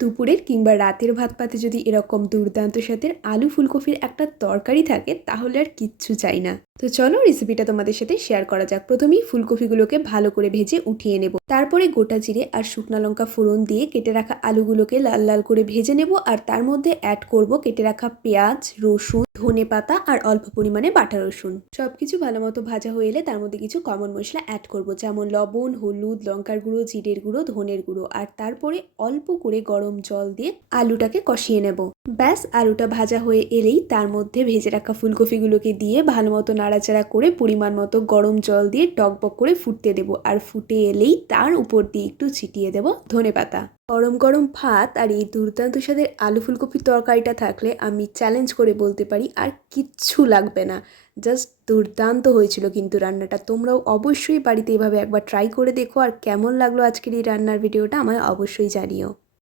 দুপুরের কিংবা রাতের ভাত পাতে যদি এরকম দুর্দান্ত স্বাদের আলু ফুলকপির একটা তরকারি থাকে তাহলে আর কিচ্ছু চাই না। তো চলো রেসিপিটা তোমাদের সাথে শেয়ার করা যাক। প্রথমেই ফুলকপিগুলোকে ভালো করে ভেজে উঠিয়ে নেব, তারপরে গোটা জিরে আর শুকনো লঙ্কা ফোড়ন দিয়ে কেটে রাখা আলুগুলোকে লাল লাল করে ভেজে নেব, আর তার মধ্যে অ্যাড করব কেটে রাখা পেঁয়াজ, রসুন, ধনেপাতা আর অল্প পরিমাণে বাটা রসুন। সবকিছু ভালো মতো ভাজা হয়ে এলে তার মধ্যে কিছু কমন মশলা অ্যাড করব, যেমন লবণ, হলুদ, লঙ্কার গুঁড়ো, জিরের গুঁড়ো, ধনের গুঁড়ো, আর তারপরে অল্প করে গরম জল দিয়ে আলুটাকে কষিয়ে নেব। ব্যাস, আলুটা ভাজা হয়ে এলেই তার মধ্যে ভেজে রাখা ফুলকপিগুলোকে দিয়ে ভালো মতো নাড়াচাড়া করে পরিমাণ মতো গরম জল দিয়ে টকবক করে ফুটতে দেব, আর ফুটে এলেই তার উপর দিয়ে একটু ছিটিয়ে দেব ধনেপাতা। গরম গরম ভাত আর এই দুর্দান্ত স্বাদের আলু ফুলকপির তরকারিটা থাকলে আমি চ্যালেঞ্জ করে বলতে পারি আর কিচ্ছু লাগবে না। জাস্ট দুর্দান্ত হয়েছিল কিন্তু রান্নাটা। তোমরাও অবশ্যই বাড়িতে এভাবে একবার ট্রাই করে দেখো, আর কেমন লাগলো আজকের এই রান্নার ভিডিওটা আমায় অবশ্যই জানিও।